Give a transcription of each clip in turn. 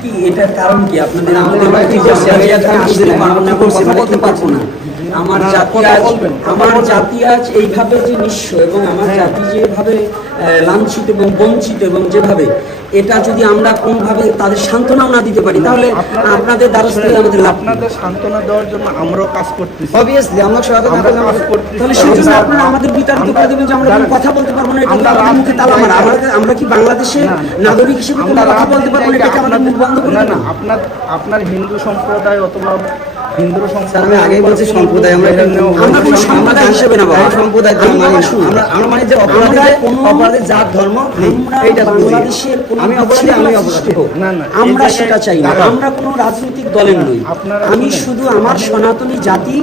কি এটার কারণ কি আপনাদের আমার জাতি আজ এইভাবে যে নিঃস্ব এবং আমার জাতি যেভাবে লাঞ্ছিত এবং বঞ্চিত এবং যেভাবে এটা যদি আমরা কোনভাবে তাদের সান্ত্বনাও না দিতে পারি তাহলে আপনাদের দ্বারস্থ হয়ে আমাদের লাভ। আপনাদের সান্ত্বনা দেওয়ার জন্য আমরাও কাজ করতেছি, অবভিয়াসলি আমরা সহায়তা করতেছি। তাহলে সেই জন্য আপনারা আমাদের বিতাড়িত করে দেবেন যে আমরা কোনো কথা বলতে পারবো না, এটা আমাদের মুখে তালা মারা। আমরা কি বাংলাদেশের নাগরিক হিসেবে কোনো কথা বলতে পারবো না, এটাকে আমাদের মুখ বন্ধ করে না? আপনার হিন্দু সম্প্রদায় অথবা হিন্দু সম্প্রদায়, আমি আগেই বলছি সম্প্রদায়, আমরা কোনো সম্প্রদায় হিসেবে না, সম্প্রদায় আমরা মানে যে অপরাধের জাত ধর্ম এইটা বাংলাদেশের আমি অপরাধী হোক আমরা সেটা চাই না। আমরা কোনো রাজনৈতিক দলের নই, আমি শুধু আমার সনাতনী জাতি,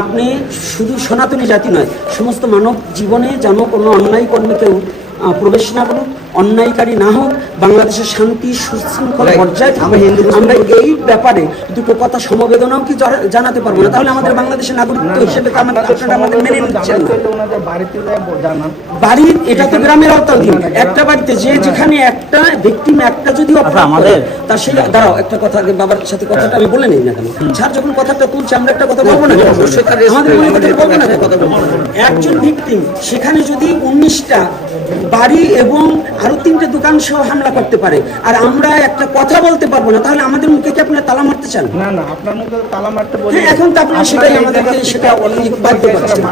আপনি শুধু সনাতনী জাতি নয়, সমস্ত মানব জীবনে যেন কোনো অন্যায় কর্মে কেউ প্রবেশ না করুক, অন্যায়কারী না হোক, বাংলাদেশের শান্তি সুশৃঙ্খল পর্যায়ে আমরা এই ব্যাপারে দুটো কথা সমবেদনাও কি জানাতে পারবো না? তাহলে আমাদের বাংলাদেশের নাগরিক হিসেবে আপনারা আমাদের মেনে নিচ্ছেন বাড়ির, এটা তো গ্রামের আওতাধীন। একটা বাড়িতে যেখানে একটা ভিকটিম একটা যদি আমাদের তার সেই দাঁড়াও একটা কথা, বাবার সাথে কথাটা আমি বলে নেই না কেন, স্যার যখন কথাটা তুলছে আমরা একটা কথা বলবো না, একজন ভিকটিম সেখানে যদি 19টা বাড়ি এবং আরো 3টে দোকান সহ হামলা করতে পারে আর আমরা একটা কথা বলতে পারবো না, তাহলে আমাদের মুখে কি আপনারা তালা মারতে চান? না না, আপনার মুখে তালা মারতে বলি এখন তো আপনারা সেটাই আমাদেরকে সেটা বাধ্য করছেন।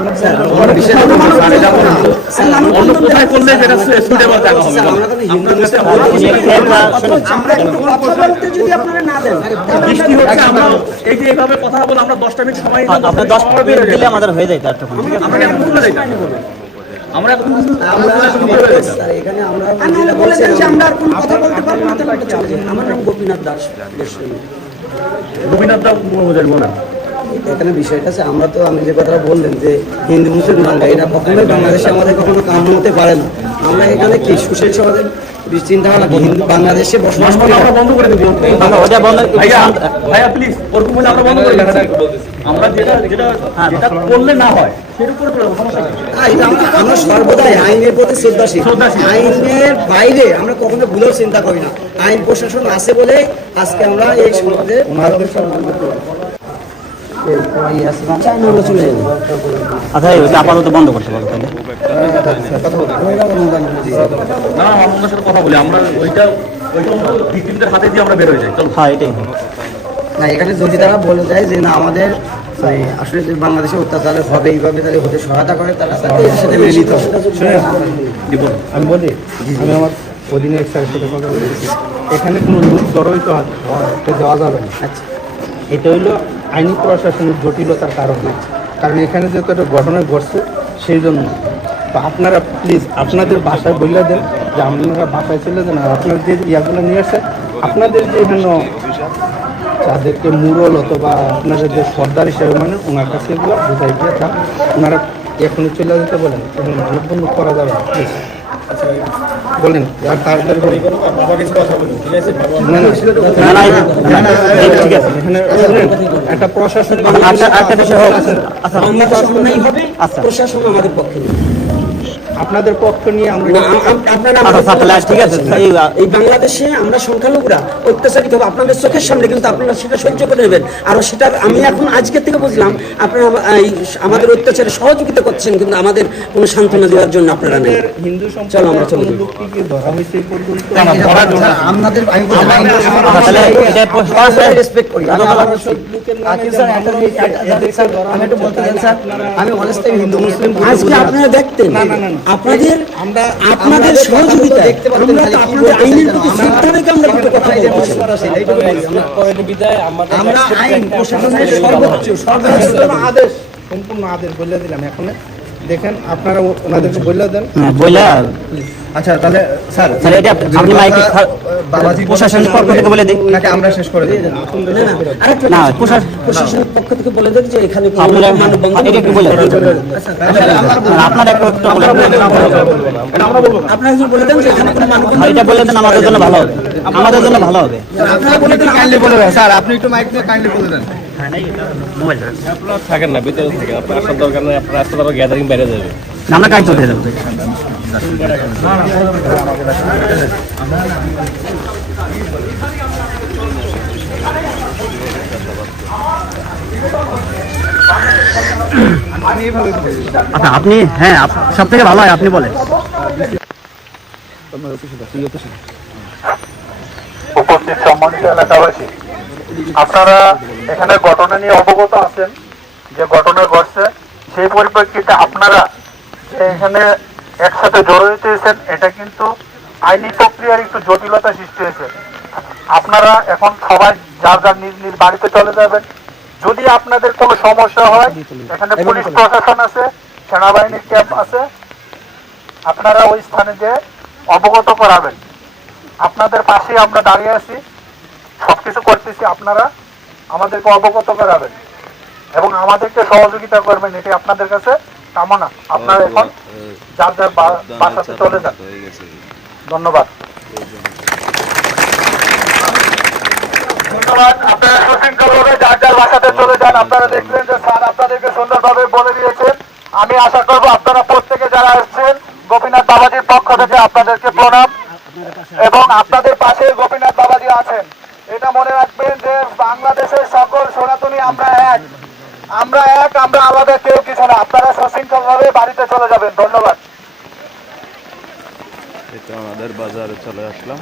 আমরা একটু কথা বলতে যদি আপনারা না দেন, বৃষ্টি হচ্ছে, আমরা এই যে এইভাবে কথা বলে আমরা 10টা মিনিট সময়, আপনারা 10 মিনিট দিলে আমাদের হয়ে যায়। তার তখন আমরা কেন বলে যাই, আমরা এখানে আমরা বলেছেন যে আমরা আর কোনো কথা বলতে পারবো না, তাহলে চলে যাবে। আমার নাম গোপীনাথ দাস। গোপীনাথ দাস বলেন। এখানে বিষয়টা আছে, আমরা তো আমি যে কথাটা বললেন যে হিন্দু মুসলমান এটা কখনোই বাংলাদেশে আমাদের কখনো কাম্য হতে পারে না। আমরা এখানে কি সুশীল সমাজের চিন্তা ভাবনা হিন্দু বাংলাদেশে বসবাস করি, আমরা বন্ধ করে দিই ভাইয়া প্লিজ, ওরকম বলে আমরা বন্ধ করে দিই। আমরা যেটা করলে না হয় সেটা করে ফেলবো, সমস্যা নেই। আমরা সর্বদাই আইনের প্রতি শ্রদ্ধাশীল, আইনের বাইরে আমরা কখনো ভুলেও চিন্তা করি না। আইন প্রশাসন আছে বলে আজকে আমরা এই সমাজে আপাতত বন্ধ করতে পারবো। না আপনার সাথে কথা বলি, আমরা ওইটা ভিকটিমদের হাতে দিয়ে আমরা বের হয়ে যাই। হ্যাঁ এটাই না, এখানে যদি তারা বলে যায় যে না আমাদের আসলে বাংলাদেশে অত্যাচার হবে এইভাবে তাদের হতে সহায়তা করে, তারা এর সাথে মেনে নিতে হবে। আমি বলি, আমি আমার অধীনের স্যারের সাথে কথা বলেছি, এখানে কোনো লোক জড়িত দেওয়া যাবে না। আচ্ছা, এটা হইলো আইনি প্রশাসনের জটিলতার কারণে, কারণ এখানে যেহেতু একটা ঘটনা ঘটছে সেই জন্য। তো আপনারা প্লিজ আপনাদের বাসায় বলে দেন যে আপনারা বাসায় চলে যান, আর আপনার যে ইয়াগুলো নিয়ে আসে আপনাদের যে এখানে যাদেরকে মুরল অথবা আপনাদের যে সর্দার হিসেবে মানে ওনার কাছে এগুলো বুঝাই দিয়ে যান, ওনারা এখনই চলে যেতে বলেন, এখন মানববন্ধন করা যাবে না প্লিজ বলেন। আর তাড়াতাড়ি একটা প্রশাসন প্রশাসন আমাদের পক্ষে আপনাদের পক্ষ নিয়ে আমরা ঠিক আছে। এই বাংলাদেশে আমরা সংখ্যালঘুরা অত্যাচারিত হবে আপনাদের চোখের সামনে, কিন্তু আপনারা সেটা সহ্য করে নেবেন। আর সেটা আমি এখন আজকে থেকে বুঝলাম, আপনারা আমাদের অত্যাচারে সহযোগিতা করছেন, কিন্তু আমাদের কোনো সান্ত্বনা দেওয়ার জন্য আপনারা নেই। হিন্দু চলো আমরা চলে যাই। আজকে আপনারা দেখতেন আপনাদের সহযোগিতা আপনাদের আইনের প্রতি শ্রদ্ধা রেখে আমরা দুটো কথা আমরা আইন প্রশাসনের সর্বোচ্চ আদেশ সম্পূর্ণ আদেশ বলে দিলাম। এখন দেখেন আপনারা ওনাদেরকে বলে দেন। আচ্ছা তাহলে স্যার এটা আপনি মাইকে প্রশাসনের পক্ষ থেকে বলে দিন নাকি আমরা শেষ করে দিই? না প্রশাসনের পক্ষ থেকে বলে দেন যে এখানে এটা একটু বলে আপনারা একটু আপনারা যদি বলে দেন যে এখানে কোনো মানববন্ধন, এটা বলে দেন আমাদের জন্য ভালো হবে, আমাদের জন্য ভালো হবে। আপনারা বলে দেন, কাইন্ডলি বলে দেন স্যার, আপনি একটু মাইক দিয়ে কাইন্ডলি বলে দেন। থাকেন না ভিতরে থেকে আপনার আসার দরকার নেই, আপনার আসতে পারো গ্যাদারিং বাইরে যাবে, আমরা কাজ চলতে যাবো। আচ্ছা আপনি, হ্যাঁ সব থেকে ভালো হয় আপনি বলেন। উপস্থিত সম্মানিত এলাকাবাসী, আপনারা এখানে ঘটনা নিয়ে অবগত আছেন যে ঘটনা ঘটছে, সেই পরিপ্রেক্ষিতে আপনারা যে এখানে একসাথে জড়ো হয়েছেন, এটা কিন্তু আইনি প্রক্রিয়ার একটু জটিলতা সৃষ্টি হয়েছে। আপনারা এখন সবাই যার যার নিজ নিজ বাড়িতে চলে যাবেন। যদি আপনাদের কোনো সমস্যা হয়, এখানে পুলিশ প্রশাসন আছে, সেনাবাহিনীর ক্যাম্প আছে, আপনারা ওই স্থানে যে অবগত করাবেন। আপনাদের পাশে আমরা দাঁড়িয়ে আছি, সবকিছু করতেছি, আপনারা আমাদেরকে অবগত করাবেন এবং আমাদেরকে সহযোগিতা করবেন, এটি আপনাদের কাছে কামনা। আপনারা এখন যার যার বাসাতে চলে যান। ধন্যবাদ। ধন্যবাদ। আপনারা সুশৃঙ্খলভাবে যার যার বাসাতে চলে যান। আপনারা দেখলেন যে স্যার আপনাদেরকে সুন্দরভাবে বলে দিয়েছেন। আমি আশা করবো আপনারা প্রত্যেকে যারা এসেছেন, গোপীনাথ বাবাজির পক্ষ থেকে আপনাদেরকে প্রণাম, এবং আপনাদের পাশে গোপীনাথ বাবাজি আছেন। এটা মনে রাখবেন যে বাংলাদেশের সকল সনাতনী আমরা এক, আমরা আলাদা কেউ কিছু না। আপনারা সুশৃঙ্খলভাবে বাড়িতে চলে যাবেন। ধন্যবাদ। আমাদের বাজারে চলে আসলাম।